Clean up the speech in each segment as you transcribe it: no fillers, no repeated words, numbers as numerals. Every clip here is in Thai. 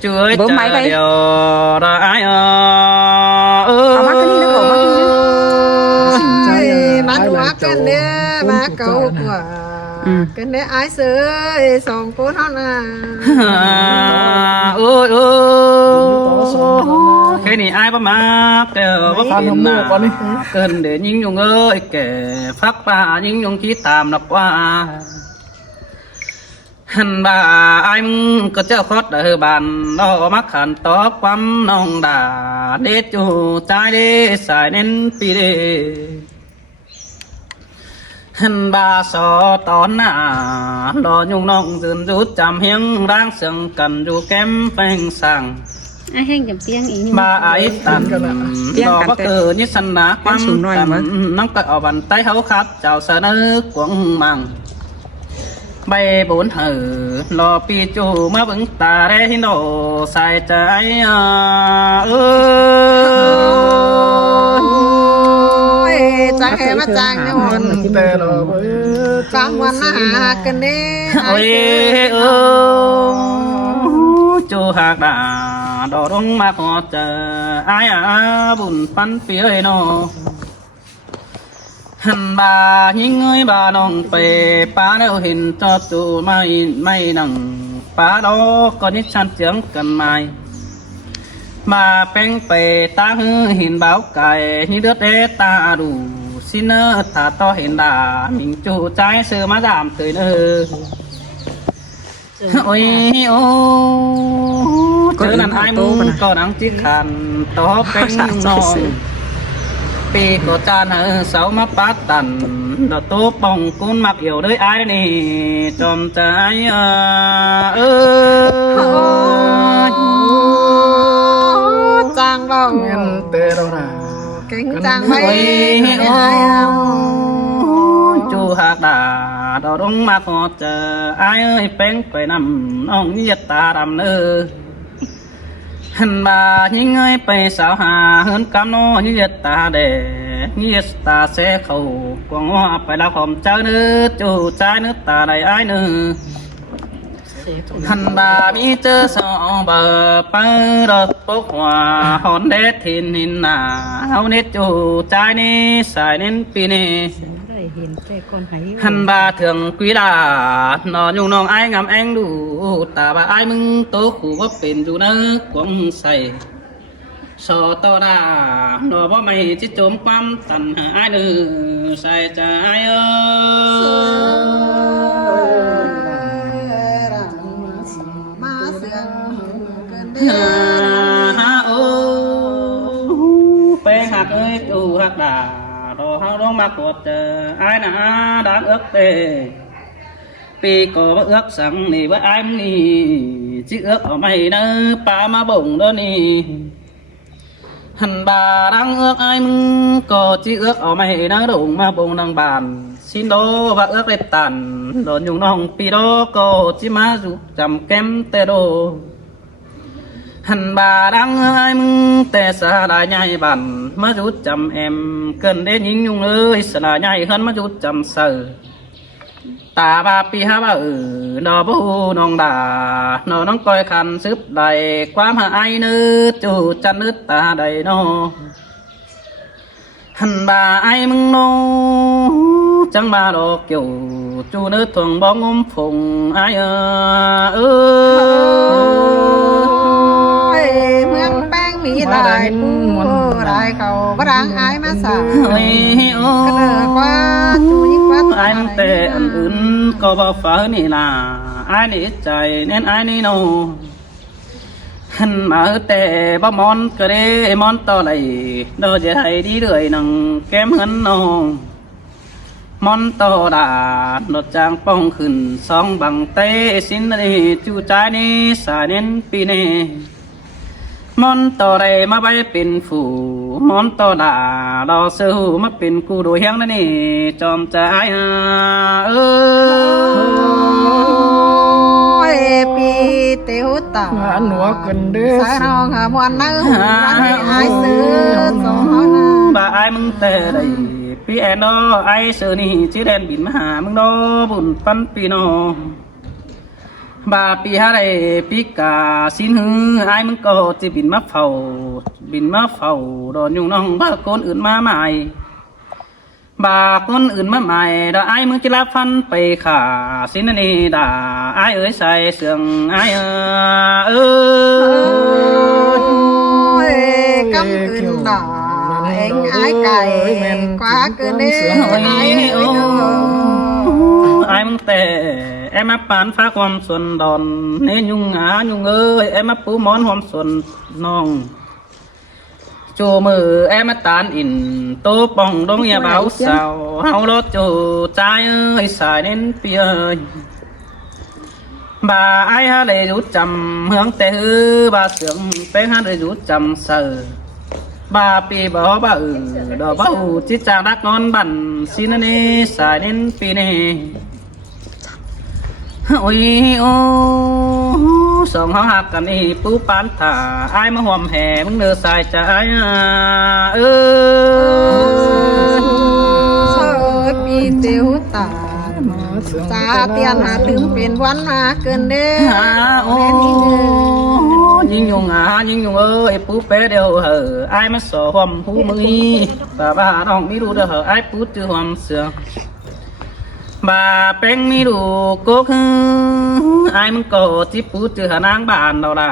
chưa bữa máy chờ đây điều ra aiเอามาcái này nó cổมาcái này má đũa cái này má cậu của cái này ai sửa sòng cố nó nè ơi cái này ai bắt má kêu bắt tiền nào cần để những nhung ơi kể phát ba những nhung chỉ tạm là qua hắn bà anh có cho khót đời bàn nó mắc hẳn tó quắm nông đà để chủ trái để xài nên pi đề hắn bà so tón lo nhung nông dừng rút chạm hiếng đang sừng cần dù kém phanh sàng ai hen chậm tiếng ý bà ấy tàn lo bắt cờ như sân đá quắm tầm nóng cậy ở bàn tay hấu khát chào sợ nước quăng màng bay bốn hở lo pi chu mà vững ta để hin đồ sai trái trang hè mà trang cái hồn trang quan na cái này ơi chu hạt đà đỏ đông mà họ chờ ai bùn pan phía nó hắn bà những người bà nong về bà đâu hình cho tụ mày nằng bà đó có những san tiếng cần mai mà bèn về ta hư hình báo cài như đứa đế ta đủ xin thả to hình đà mình chủ trái sư má giảm tới nữa ôi ô chớ nàn ai muốn có nắng chiếc khăn to bèn nonปีก็จานเสามาปัดตันดอกตัวป่องกุนมักเอี่ยวด้วยไอ้นี่จอมใจtrang vào cánh trang bay chu hạt đà đỏ đông mà họ chờ ai ơi bén phải nằm ông nhiệt ta đầm nữa hắn bà những ngườiไปสาวหาเฮินกำโนยิ่งตาเดยิ่งตาเสเขากวางว่าไปแล้วผมเจ้าเนื้อจูใจเนื้อตาใดไอ้เนื้อหันบามีเจอสองเบอร์เปิดปกหัวหอนเด็ดทินหินหนาเฮาเน็ตจูใจนี่สายเน้นปีนี้หันบาเถื่องquý đàนอยู่น้องไอ้งามแองดูตาบาไอ้มึงโตขู่ว่าเป็นอยู่นะกวงใส่สอตอดานอว่าไม่จิโจมความตันหาไอ้เนื้อใส่ใจโอ้เป็นหักเอ้ยดูหักด่ารอเขาร้องมาปวดเจอไอ้น่ะด้านเอื้อเตปีก่อเอื้อสั่งนี่ว่าไอ้นี่จิเอื้อเอาไม่เนอป่ามาบ่งแล้วนี่หันบาดังเอื้อไอ้มึงก็จิเอื้อเอาไม่เนอดุงมาบ่งนางบานxin đô và ước lên tàn đồn nhung nong pi đô cô chỉ má giúp chầm kem tê đô hành bà đang ai mừng tê xa đại nhai bàn má giúp chầm em cần đến những nhung ơi xa đại nhai hơn má giúp chầm sờ ta ba pi ha ba nó bố nong đà nó nong coi khăn sức đầy quá mà ai nữa chủ chăn nước ta đầy nó hành bà ai mừng nô chẳng ba đồ kiểu chú nữ thuần bóng ôm phùng ai ơi mương bang mỹ đại phu đại cầu bắt đang ai mà sợ cái nửa qua chú những quá anh tệ ăn ướn có bao phở nị là ai nị chạy nên ai nị nô hắn mà tệ bao món cái đấy món to này đâu dễ hay đi đời nằng kém hơn nô món to đã nốt trang phong khẩn song bằng tay xin đi chú trái đi xài đến pi nè món to này mà bayเป็นphủ món to đã đo sơ hù màเป็นกูđồ hiang đấy nè chòm trái pi tiêu tả nửa cần đứa sai non hà muôn nữ ai xưa bà ai mừng tệ đâyพี่แอนดอไอเซอร์นี่ชื่อแดนบินมาหามึงดอบุญปั้นปีนอ บาปีฮะไรปีกาสินหือไอ้มึงก็จะบินมาเฝ้าดอนยุงน้องบ้าคนอื่นมาใหม่บาคนอื่นมาใหม่ดาไอ้มึงจะรับฟันไปขาสินนี่ด่าไอ้เอ๋ยใส่เสื่องไอ้เอ้ย กำคืนด่าเอ็งไอ้ไก่กว่าเกินเด้ไอ้เอ้ย ไอ้มึงแต่ไอ้มาปานฟ้าความส่วนดอนเนยุงหายุงเอ้ยไอ้มาปูหมอนความส่วนน้องจูมือไอ้มาตานอินโตป่องดงยาเบาสาวเฮารถจูใจเอ้ยสายเน้นเปียบาไอ้ฮะเลยรู้จำเมืองแต่ฮือบาเสืองเป็นฮะเลยรู้จำเสือบาปีบ่บ่ดอกบ่จิตจางรักนอนบันสินนี่สายเน้นปีนี้โอ้ยโอ้สองเขาหักกันนี่ปูปานถ่าไอ้มาห่วมแห่มึงเดือสายใจเออ ปีเตียวตาจาเตียนหาถึงเป็นวันมาเกินเด้ หาโอ้ยิงยุงยิงยุงเอ้ยปูเป๊ะเดียวเหอะไอ้มาสอห่วมหูมึงอีบ้าน้องไม่รู้เด้อเหอะไอ้ปูจื้อห่วมเสือบาเป็นมีดูก็คือไอ้มึงก็จิปูจื้อหานางบ้านเราล่ะ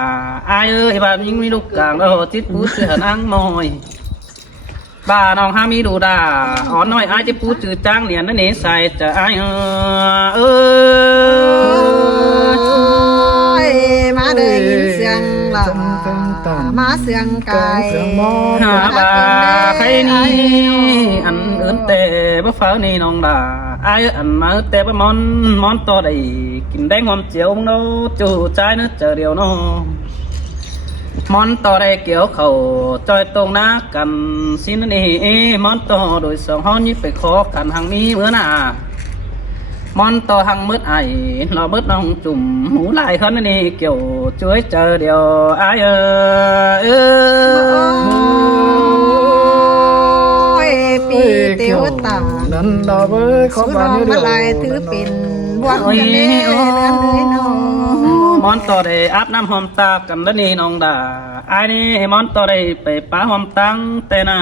ไอ้เอ้ยบ้านยิงมีลูกกลางเราจิปูจื้อหานางมอยบ้าน้องห้ามีดูด่าอ่อนน้อยไอ้จิปูจื้อจ้างเหรียญนั่นเองใส่จะไอ้เออมาได้ยินเสียงล่ะมาเสียงไก่ หาบาใครนี่อันอื่นแต่บ่ฟ้านี่น้องด่าไอ้อันมาแต่บ่มอนต่อได้กินได้งอมเจียวโนจู่ใจนึกเจอเดียวโนมอนต่อได้เกี่ยวเขาจอยตรงหน้ากันสินนี่มอนต่อโดยสองห้องนี้ไปขอกันหังมีเมื่อหน้ามอนต่อหังมืดไอเรามืดน้องจุ่มหูลายเขานี่เกี่ยวช่วยเจอเดียวไอ้ปีเตียวตา นั้นเราเว้ยขอ สุ บาน ร นี้เดี มา ยว ลายถือเป็นวันกันเด้เดือนเลยน้อง มอนต่อได้อาบน้ำหอมตากันแล้วนี่น้องด่าไอ้นี่มอนต่อได้ไปป้าหอมตังแต่นา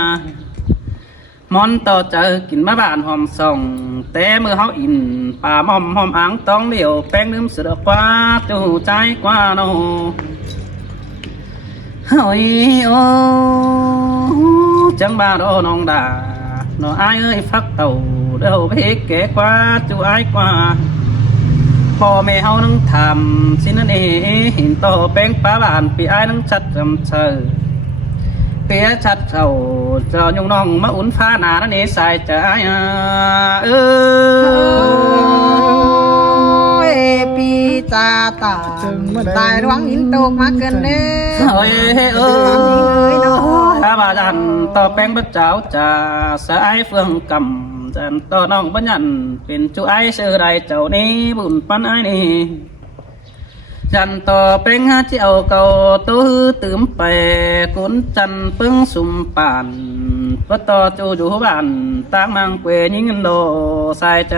มอนต่อเจอกินมาบ้านหอมส่องแต่มือเขาอินป่ามอมหอมอ่างต้องเดี่ยวแป้งลืมเสือกว่าจูใจกว่าโนเฮ้ยโอ้จังบ้าโดน้องด่าน้องไอ้เอ้ยฟักเต่าเดี๋ยวไปแก่กว่าจูไอ้กว่าพ่อแม่เฮานั่งทำสินั่นเองเห็นโตแป้งป้าบ้านปีไอ้นั่งชัดจำเชอเปียชัดเจ้าเจ้ายุงน้องมาอุ่นฟ้าหนานั่นเองใส่ใจปีจาตาตายร้องหินโตกมาเกินเด้ เฮ้ยถ้าบาดันต่อแป้งบัดเจ้าจ่าสายเฟืองกำจันต่อน้องบัญญันเป็นจูไอเสือไรเจ้านี้บุญปันไอนี่จันต่อเป็นหาเจ้าเก่าตู้ตื่มไปกุนจันปึ้งสุ่มป่านพอต่อจูอยู่บ้านตั้งมังเกวยิงเงินโดใส่ใจ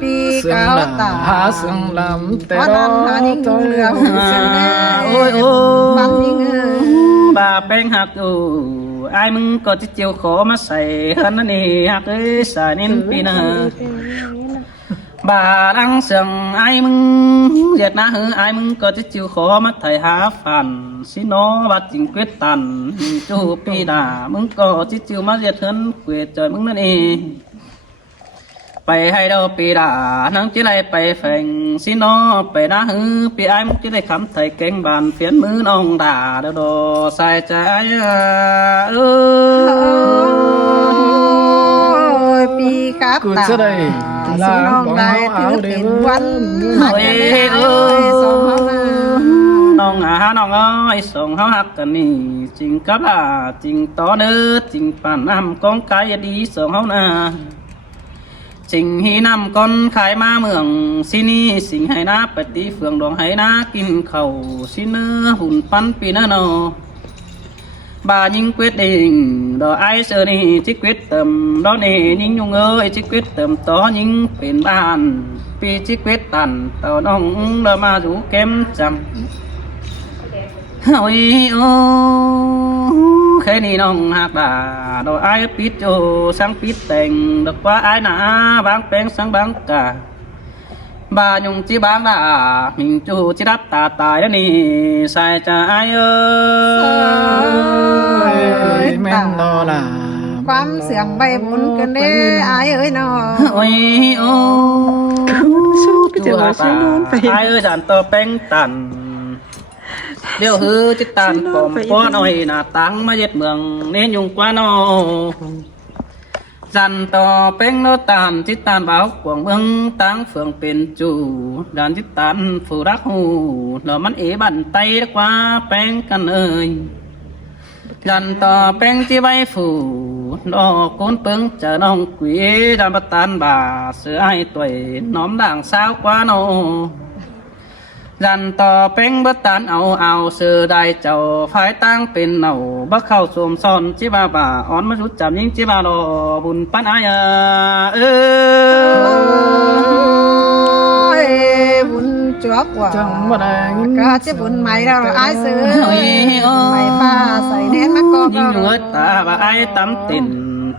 ปีเก่าตา หาเสียงลำแต่ วัน รอ นั้นหายิงเรือเสียงแน่ โอ้ยโอ้ บังยิง บาแป้งหักอยู่ไอ้มึงก็จะเจียวขอมาใส่ฮันนั่นเองหักเอ้ยสายนินปีนาบาดังเสียงไอ้มึงเดียดนะเฮ้ไอ้มึงก็จะเจียวขอมาไถ่หาฟันสิโนบัดจิงเกวตันจูปีดามึงก็จะเจียวมาเดียดเถินเกวจอยมึงนั่นเองไปให้เราปีดานังจิไรไปแฝงสินอไปนะฮือปีไอ้มุกจิไรคำไทยแกงบานเฟียนมือน้องด่าเดดใส่ใจปีกับ กู ตา จะได้ลา น้อง ของ ได้ เขา ถื เอา อ เดี เป็ ย น ว วันมาเกินเด้สองเขามา น้องน้องเอ้ยส่งเขาหักกันนี่จริงกับล่ะจริงต่อเนื้อจริงป่านน้ำกองกายดีส่งเขานาจริงให้นำก้อนขายมาเมืองสินี่สิ่งให้นาปฏิเฟืองดวงให้นากินเข่าสิเนื้อหุ่นปั้นปีเนื้อโน bà nhưng quyết định đó ai sợ đi chỉ quyết tâm đó nè nhưng nhung ơi chỉ quyết tâm to nhưngเป็นบ้านปีchỉ quyếtตันต่อน้องเรามาดูเข็มจำ ôi ô khi niน้องหักด่าđó aiปิดโจsángปิดแต่งดอกว่าai nã bángแป้งsáng báng cả bà nhung chỉ báng đã mình chủ chỉ đáp tà tài đó nì sai cha ai ơi แม่นโนล่ะ ความเสื่อมใบบุญกันเด้อายเอ้ยน้อ ôi ô chú hà tà ai ơi dàn to bánh tàn điều hư chỉ tàn bòm có nói là tăng mà giết mường nên nhung quá nó dàn to bánh nó tàn chỉ tàn báo quảng bưng tăng phườngเป็นchủ đàn chỉ tàn phù đắc hù nó mắt ý bàn tay đã qua bánh căn ơi dàn to bánh chỉ bay phủ nó cốn bưng chờ nông quý đàn bắt tàn bà sửa ai tuổi nóm đảng sao quá nó dàn toเป็นบัตันเอาเสือได้เจ้าภายตั้งเป็นเหนาบักเข้าสวมซ่อนจิบาบ่าอ่อนมาชุดจับยิงจิบาโลบุญปันอายเออ บุญจวบว่า จังบ่ได้ยิน ก็จะบุญใหม่แล้วอายเสือใหม่ฟ้าใส่แน่นมากอก ยิงเหงือตาบ่าอายตำติ่น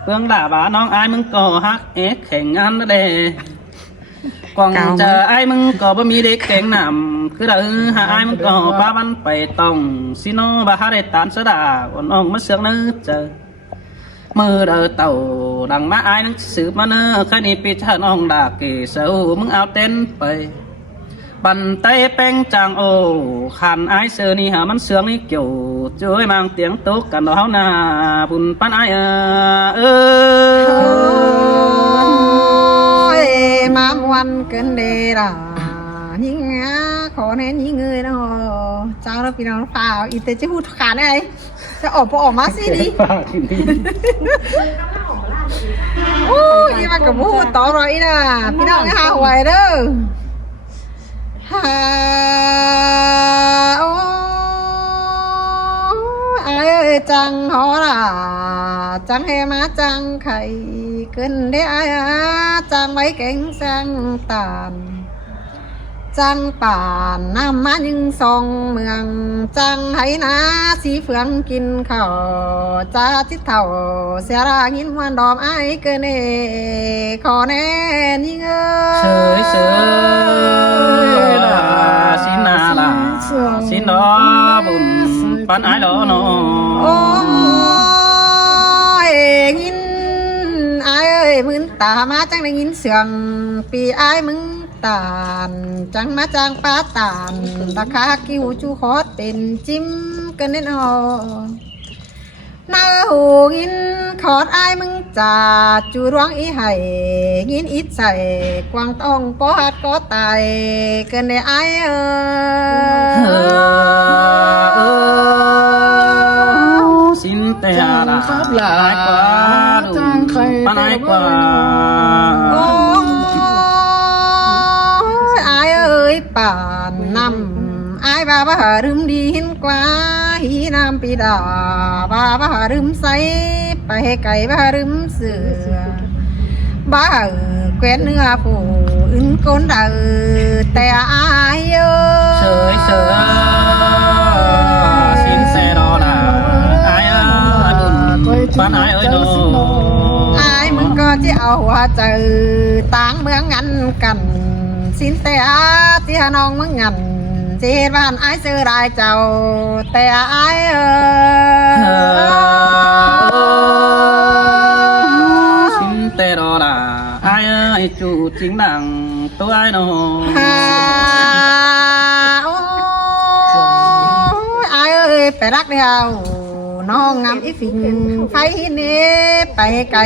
เปลืองด่าบ่าน้องอายมึงก็ฮักเอ็กแข่งงานนั่นแหละกวางเจอไอ้มึงก็บ่มีเด็กแก่งนำคือเด้อหาไอ้มึงก็ป้าบันไปต้องสิโนบาฮาได้ตานสะดาอ่อนอ่องมาเสือกเนื้อเจอมือเด้อเต่าดังมาไอ้นังสืบมาเนื้อแค่นี้ปีชาน้องดาเกเสามึงเอาเต้นไปบันไตแป้งจางโอขันไอ้เสือนี่หามันเสืองนี่เกี่ยวช่วยมังเตียงตุ๊กกันเฮาหน้าบุญปันไอ้เออ มาวันเกินเดร่ายิงขอแน่ยิงเงยเนาะเจ้าเราพี่น้องฝ่าอีเตจะพูดขาดไงจะออกพอออกมาสิดิโอ้ยมากับพูดต่อรอยนะพี่น้องหาหวยเด้อหาโอ้ไอ้จังหอล่ะจังเฮมาจังไข่เกินได้ไอ้จังไว้เก่งจังตานจังป่านน้ำมายิงซองเมืองจังไหนาสีเฟืองกินข้าวจ้าทิศเท่าเสียรางินวันดอมไอ้เกินเอขอแน่ยิงเสยเสยสินาลาสินดอบุญปันไอ้ดอโน โอ้ยยินไอ้เอ้ยมึงตามาจังได้ยินเสียงปีไอ้มึงตานจังมาจังป้าตานราคากิ้วจูคอดเป็นจิ้มกันแน่นอนน้าหูยินขอดไอ้มึงจ่าจูร้องอีไห้ยินอิดใส่กวางต้องปอดก็ตายเกินได้ไอ้สินแต่ลาครับหลายกว่าดูปันไอ้กว่า โอ้ยไอ้เอ้ยป่านน้ำไอ้บ้าบ้าลืมดีเห็นกว่าหีน้ำปีดาบ้าบ้าลืมใส่ไปให้ไก่บ้าลืมเสือบ้าแควนเนื้อผู้อื่นก้นเดือแต่ไอ้เอ้ย เสยเสยสินแต่รอลาไอ้บุญปันไอ้เอ้ยโน ไอ้มึงก็จะเอาหัวเจอต่างเมืองงันกันสินแต่ที่น้องมึงงันเจ็ดบ้านไอ้ซื้อได้เจ้าแต่ไอ้สินแต่รอลาไอ้เอ้ยจูจริงดังตัวไอ้โน โอ้ไอ้เอ้ยไปรักเดียวน้องงามอีฟิงไฟเน่ไปไกล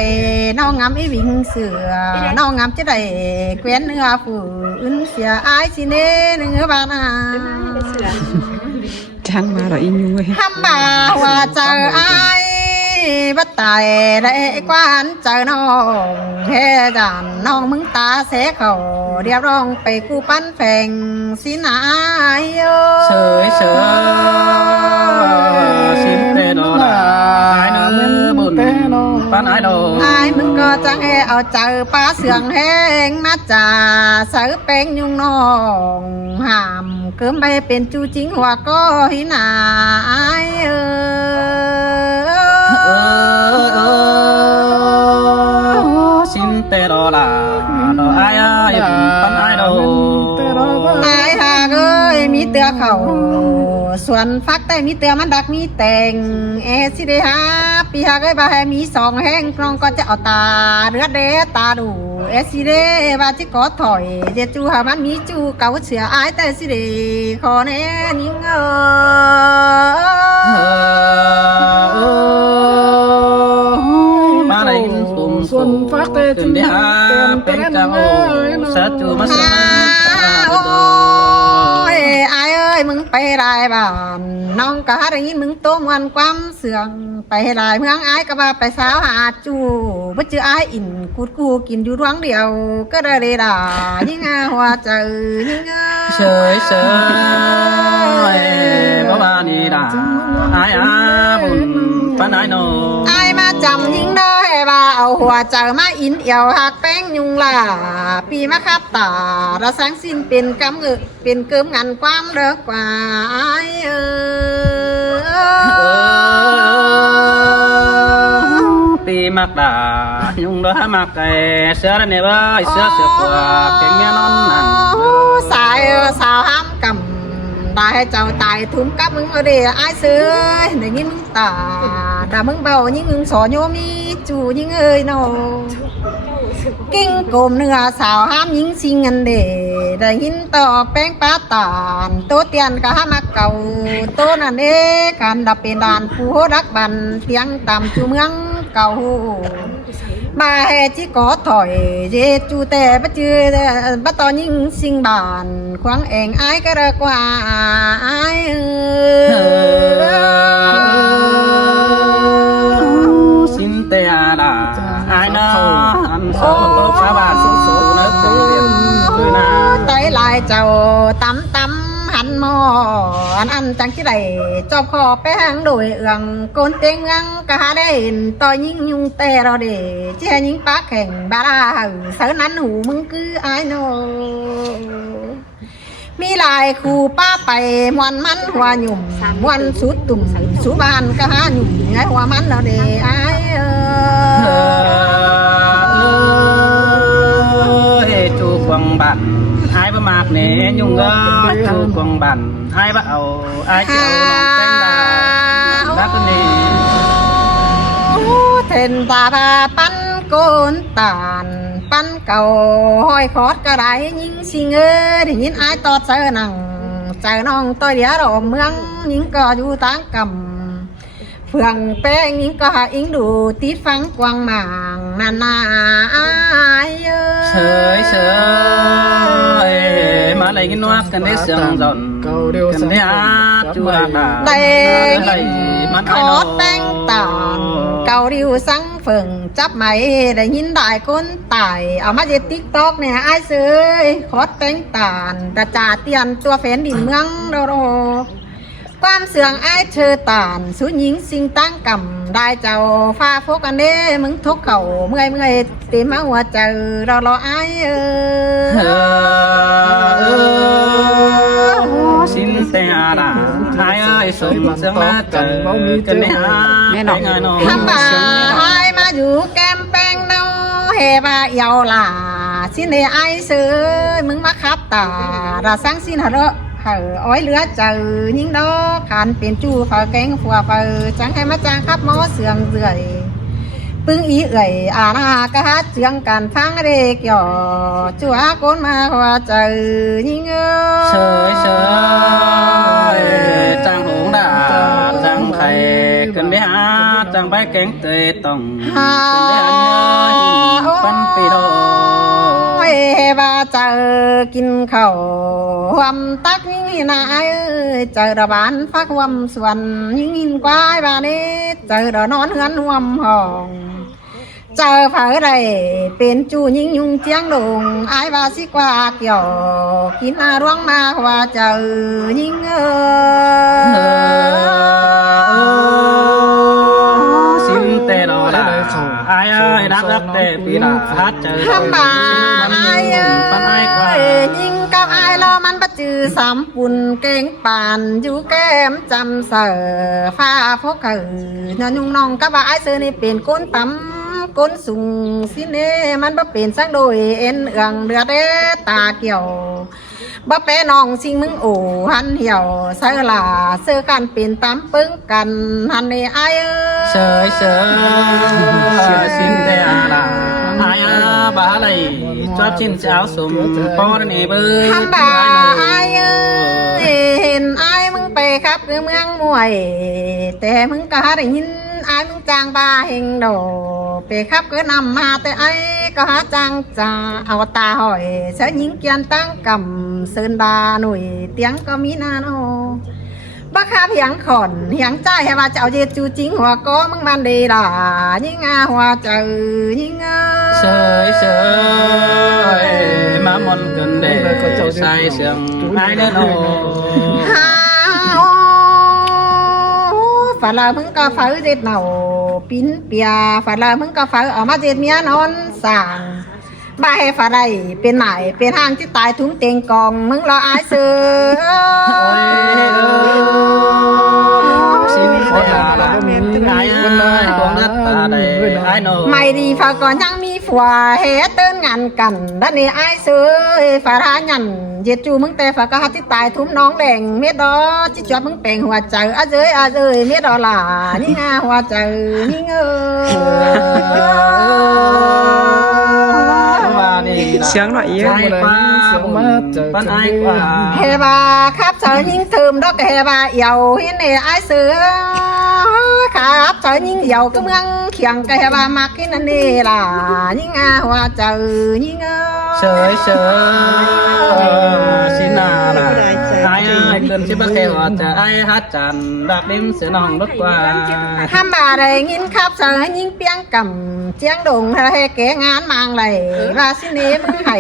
น้องงามอีวิงเสือน้องงามจะได้เกวียนเนื้อฝืนเสียไอ้สิเน่เนื้อบานา จังมาเหรออียุ้ย ทำบ่าว่าเจอไอ้บัดตายได้กวานเจอน้องแค่จานน้องมึงตาเสเขาเรียบร้องไปกูปั้นแฝงสินายโย เสยเสยสินแต่รอลา pan ai đồ aiมึงก็จังให้เอาเจอป้าเสืองแห้งมาจ่าใส่แป้งยุงน้องห้ามเกิมไปเป็นจูจริงหัวก็หินาไอxin tê đồ là đồ ai ơi pan ai đồ ไอ้หากเอ้ยมีเตือเขาส่วนฟักแต่มีเตือมันดักมีแต่งเอสิเดฮาปีหากเอ้ยบาให้มีสองแห้งกรองก็จะเอาตาเลือดเดตาดูเอสิเดบาจิกอถอยเจจูหามันมีจูเก่าเสือไอ้แต่สิเดขอเนนิ่งมาเลยส่วนฟักแต่ถึงได้หาเป็นเจ้าสัจจูมาสนาโอ้ยไอ้เอ้ยมึงไปไรบ้านน้องก็ได้ยินมึงโตมันความเสื่องไปไรเมืองไอ้ก็ว่าไปสาวหาจูบ่เจอไอ้อินกูดกูกินอยู่ร้องเดียวก็ได้เลยด่ายิ่งหัวใจยิ่งเฉยเฉยบ่ว่านี่ด่าไอ้อาบุญปานไอ้โนไอ้มาจำยิ่งได้ว่าเอาหัวใจมาอินเอี่ยวหักแป้งยุงล่ะปีมาคับตาระสังสิ้นเป็นกำเงือเป็นเกิมงันความเลิกกว่าไอ้ปีมักด่ายุงโดนมักไก่เสือเนี่ยบ่เสือขวาแกงเมียนอนนั่งสายสาวห้ามกำได้ให้เจ้าตายทุ่มกับมึงเอาเดียไอ้เสือในยินมึงตาด่ามึงเบายิ่งมึงสอนโยมีจูยิ่งเอ้ยโนกิ้งโกมเนื้อสาวห้ามยิ่งสิงเงินเดได้ยินต่อแป้งป้าตานโตเตียนก็ห้ามาเก่าโตนั่นเอการดับเป็นด่านผู้รักบันเตียงต่ำจูเมืองเก่ามาเฮจิกอถอยเจจูแต่ปะจือปะตอนยิ่งสิงบานขวางเองไอ้ก็เรกว่าไอ้สินเตียด่าไอ้เนาะอันโซโตชาวบ้านสุโสนักเรียนคือนาไตลายเจ้าตำหันหมออันจังที่ใดจอบคอแป้งโดยเอื้องโกนเต็งเมืองกะหาได้ต่อยิ่งยุงแต่เราเดเจ้ายิ่งปากแข่งบาราเสือนั้นหูมึงคือไอ้โนมีลายคู่ป้าไปมวนมันหัวหยุ่มมวนสุดตุ่มสุบานกะหาหยุ่มไงหัวมันเราเดไอ้จูกวงบันไอ้ประมาทเนี่ยยุงก็จูกวงบันไอ้บ่เอาไอ้เจ้าน้องแป้งดาแล้วก็นี่เทนตาปันโกนตานปันเก่าห้อยคอดกระไรยิงสิงเอ้ยได้ยินไอ้ตอดเจอหนังใจน้องตัวเดียวรอเมืองยิงก็อยู่ตั้งกำเฟืองแป้งยิงก็หาอิงดูติดฟังกวางหมางนานาเฉยเฉยมาเลยกินวักกันได้เสียงดอนกันได้อาจูอาดาได้ขอดแป้งตานเกาดิวสังเฟืองจับไหมได้ยินได้คนตายเอามาเด็ดติ๊กตอกเนี่ยไอ้เสยขอดแป้งตานกระจาเตียนตัวแฟนดินเมืองโรความเสื่องไอ้เธอตานสูญหญิงสิ่งตั้งกำได้เจ้าฟ้าโฟกันเด้มึงทุกเข่าเมื่อยเต็มหัวใจรอไอ้สินเตียดาไอ้เอ้ยสมเสียงมาเจอกันเนี่ยแม่น้องทำบ่าให้มาอยู่แก้มแป้งเนาเฮบาเยาวล่ะสินเดไอ้เสือมึงมาขับตาราสังสินเหรออ้อยเหลือเจอยิ่งดอกขันเปลี่ยนจูฝาแกงฝัวฝาจังให้มาจังขับมอเสื่องเสื่อยปึ้งอีเอ่ยอาณากะฮัดเสียงกันฟังเด็กหย่อจัวโกนมาหัวเจอยิ่งเฉยเฉยจังหงด่าจังไข่กันไปหาจังไปแกงเตยต้องกันไปหาเนื้อปันปีโดบาเจอกินข้าวความตักยิ่งนายเจอระบานฟักความส่วนยิ่งกวายบานี้เจอระนอนเฮือนหวมห้องเจอเผอไรเป็นจูยิ่งยุงเจียงดงไอ้บาสิกว่าเกี่ยวกินอาร่วงมาว่าเจอยิ่งสินเตโรลา ai ơi đáp đáp để vì là hát chờ ทำบาไอ้เอ้ ปันไอ้กว่า ยยิงกับไอ้ลอมันประจือสามปุ่นเก่งปานอยู่แก้มจำเสือฟ้าพกเอ๋นยุ่งน้องกับไอ้เสือนี่เป็นก้นตำก้นสูงสิเน่มันบ่เป็นสังโดยเอ็นเอืองเดือดเดตาเกี่ยวบ่แปน้องสิงมึงโอหันเหี่ยวเสือลาเสือกันเป็นตามปึ้งกันหันนี่ไอ้เอ้ย sợi sợi xin thế à là ai à bà này cho chín cháo sum po này bơ ทำบาไอ้เอ้ยเห็นไอ้มึงไปครับคือเมืองมวย แต่มึงก็ได้ยินไอ้มึงจางบาเฮงโดไปครับก็นำมาแต่ไอ้ก็หาจางจาเอาตาหอยเสียยิงเกียนตั้งกำเซินบาหน่วยเตียงก็มีนาโนบักคาเพียงขอนเหียงใจให้ว่าเจ้าเย็ดจูจริงหัวก็มึงมันดีล่ะยิ่งอาหัวเจอยิ่งsợi sợi mà mòn cần để sai sương ai nữa nô ฝาลามึงก็ฝืนเจ็ดเหนาปิ้นเปียฝาลามึงก็ฝืนเอามาเจ็ดเมียนอนสั่งบ้าให้ฝาได้เป็นหมายเป็นห้างที่ตายทุ่งเต็งกองมึงรออายเสือ xin thế à là ai ơi con đất ta đây ai nô ไม่ดีฝาก่อนยังมีผัวเฮเติ้นงานกันด้านนี้อายเสือฝาทายันเจ็ดจูมึงแต่ฝากะที่ตายทุ่มน้องแดงเม็ดดอจิจวดมึงแปลงหัวใจอาเจยเม็ดดอล่ะนี่งาหัวใจนี่เงSướng loại ý ai qua ban ai qua เฮบาครับเธอยิงถืมดอกเฮบาเหี่ยวเห็นเนอายเสือครับเธอยิงเหี่ยวก็เมืองเขียงกะเฮบามักกินนั่นนี่ล่ะยิงอาหัวใจยิงsợi sợi xin à là ai ơi cần chỉ bắt kêu chờ ai hát tràn đạp đêm sẽ nòng đất qua ทำบาได้ยินครับเธอยิงเปียงกำเจียงดงให้แกงานมางไหลว่าสิเนมึงให้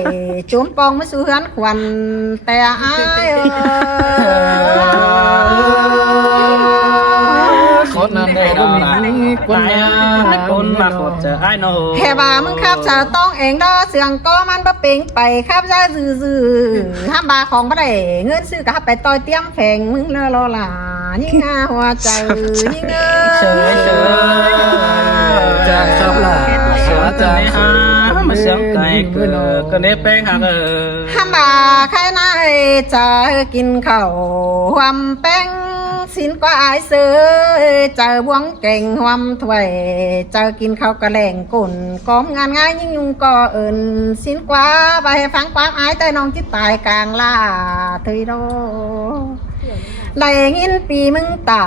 โจมปองมาสู่เฮือนควันแต่อายcốt nên đây đó là ai côn mà cốt chờ ai nô แค่ว่ามึงครับเธอต้องเองดอเสียงก็มันบ่เป็นไปครับจะซื่อๆห้ามบาของบ่ได้เงินซื้อก็ไปต่อยเตรียมแฝงมึงเลอรอล่ะยิ่งหน้าหัวใจยิ่งsợi sợi cha sắp là sữa cha ha mà sướng cày cứ nếp bén hạt ห้ามบาใครนายจะกินข้าวความแป้งสินก็อายเสือเจอบวงเก่งความถวยเจอกินข้าวกระแหลงกุ่นกอมงานง่ายยิ่งยุงก็เอินสินกว่าไปฟังความอายแต่น้องที่ตายกลางล่าเธอโดได้ยินปีมึงตา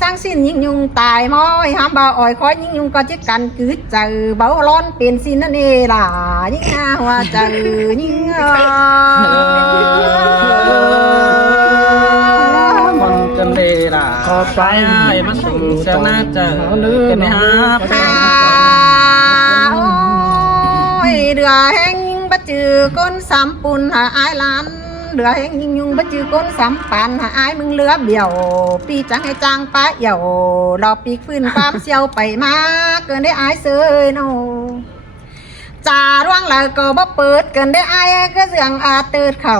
สร้างสิ้นยิ่งยุงตายม้อยห้ามบ่อ่อยคอยยิ่งยุงก็จิกันคือเจอเบาร้อนเป็นสินนั่นเองล่ะยิ่งหน้าหัวเจอยิ่งcần đề là phải ai mà sùng sẽ nát chờ cái này ha โอ้ยเดือแห้งยิ่งบัดจือก้นสามปุ่นหาอายล้านเดือแห้งยิ่งยุงบัดจือก้นสามปันหาอายมึงเลือเบี่ยวปีจังให้จางป้าเหี่ยวรอปีกฟื้นความเสียวไปมาเกินได้อายเสยโนจ่าร่วงเลยก็บ่เปิดเกินได้ไอ้ก็เสียงอาตืดเข่า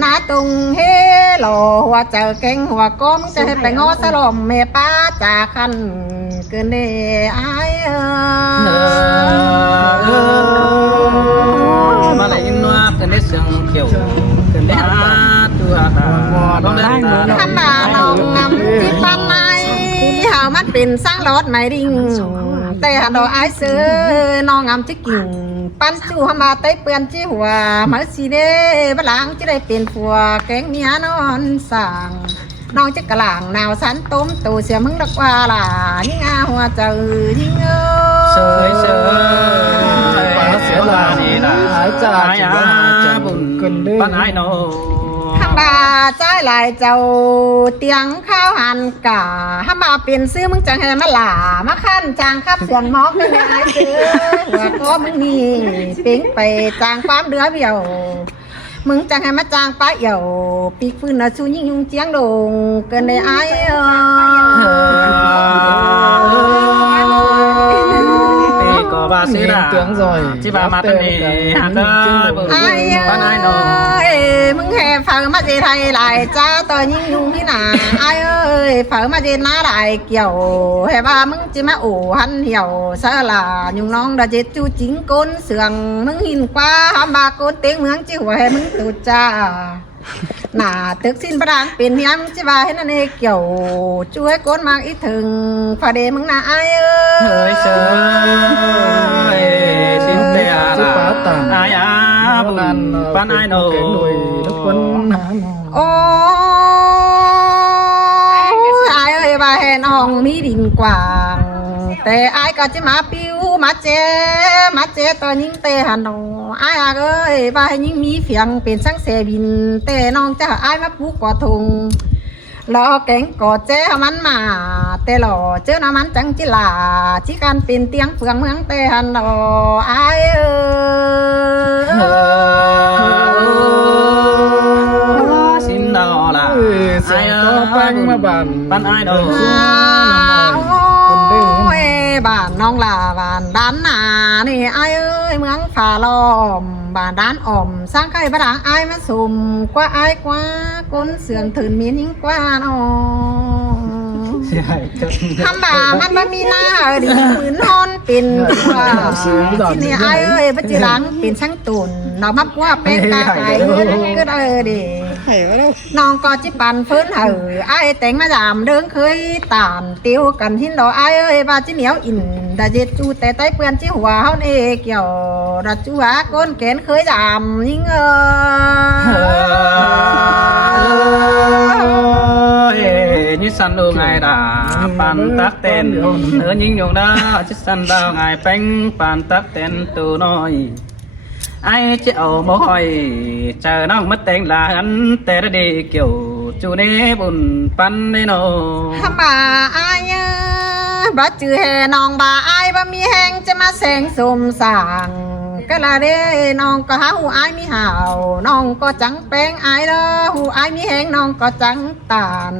หน้าตรงเฮโลหัวเจอเก่งหัวก้มจะให้ไปงอสลมเมป้าจ่าคันเกินได้ไอ้มาเลยอินว่าเกินได้เสียงเขียวเกินได้ตัวตาต้องได้ทำมาลองนำที่ปันในเฮามันเป็นสร้างรถไม่ดิ่งแต่หันดอกไอ้เสือน้องงามที่กิ่งปั้นจู่หามาเต้เปื่อนจี้หัวมาสีเด้บลังจะได้เป็นผัวแกงเมียนอนสั่งน้องจะกระหล่างนาวสันต้มตูเสียมึงดักว่าล่ะยิ่งอาหัวเจอยิ่งsợi sợi sữa là gì là ai à bùn bắt ai nô ห้ามบาใจหลายเจ้าเตียงข้าวหันกะห้ามบาเปลี่ยนซื้อมึงจังให้มาหล่ามาขั้นจางขับเสียงมอกได้ไอ้ซื้อหัวก็มึงนี่ปิ๊งไปจางความเดือเบี่ยวมึงจังให้มาจางป้าเหี่ยวปีกฟื้นน่ะสู้ยิ่งยุงเจียงโด่งเกินได้ไอ้ก็บา xí đà tiếng rồi. chỉ bà mặt này hạt cơ bự ai ban ai nọ ơiมึงแห่phở mà gì thầy lại cha tờ nhưng nhung thế nào ai ơi phở mà gì ná lại kiểu hè baมึงchỉ mà ủ hắn hiểu sao là nhung non đã chết chu chính côn sườnมึงnhìn qua hàm ba côn tiếng mướn chứ hèมึงtụt chaน่ะตึกสิ้นประดางเป็นเฮียมจิว่าเห็นนั่นเองเกี่ยวช่วยก้นมากอีถึงพอเดมึงน่ะไอ้เอ้ย hơi sơi xin tè là ai à ban ai nọ quân hả โอ้ไอ้เอ้ยว่าเห็นห้องมีดินกว้างแต่ไอ้ก็จะมาปิ้วมาเจตัวยิงเตะหันนอไอ้เอ้ยว่าให้ยิงมีเฟียงเป็นสังเสบินแต่น้องจะไอ้มาปลูกกอทงรอแกงกอเจ้มันมาแต่หล่อเจ้าน้ำมันจังจิลาจิการเป็นเตียงเฟืองเมืองเตะหันนอไอ้เอ้ย xin đó là ai ban ai đâu โอ้ยบ้านน้องลาบ้านด้านหนานี่ไอ้เอ้ยเมืองฝาล้อมบ้านด้านอ่อมสร้างไข่ประดังไอ้มาสุ่มกว่าไอ้กว่าก้นเสื่องถืนมีนยิ่งกว่าน้องคำบ่ามันบ่มีหน้าดีเหมือนฮอนเป็นว่าที่นี่ไอ้เอ้ยปัจจุบันเป็นช่างตุนเรามักว่าเป็นตาไอ้ก็ดิน้องก็จิปันเฟิ้นไอ้แต่งมาดามเดิงเคยตานติวกันหินดอกไอ้เอ้ยบาจิเหนียวอินดาเจ็ดจูแต่ใต้เปื้อนจิหัวเฮาเอเกี่ยวดัดจูหาก้นแขนเคยดามยิ่งnhư săn đồ ngày đã bàn tác tên ở những nhung đó chứ săn đào ngày bánh bàn tác tên từ nói ai chịu mồ hôi chờ nó mất tên là hắn tè ra đi kiểu chủ nế buồn pan đi nô ทำบ่าไอ้บ่จือแห่น้องบ่าไอ้บ่มีแหงจะมาแสงสมสางก็ละเด้น้องก็หาหูไอ้มีห่าวน้องก็จังแป้งไอ้เด้อหูไอ้มีแหงน้องก็จังตาน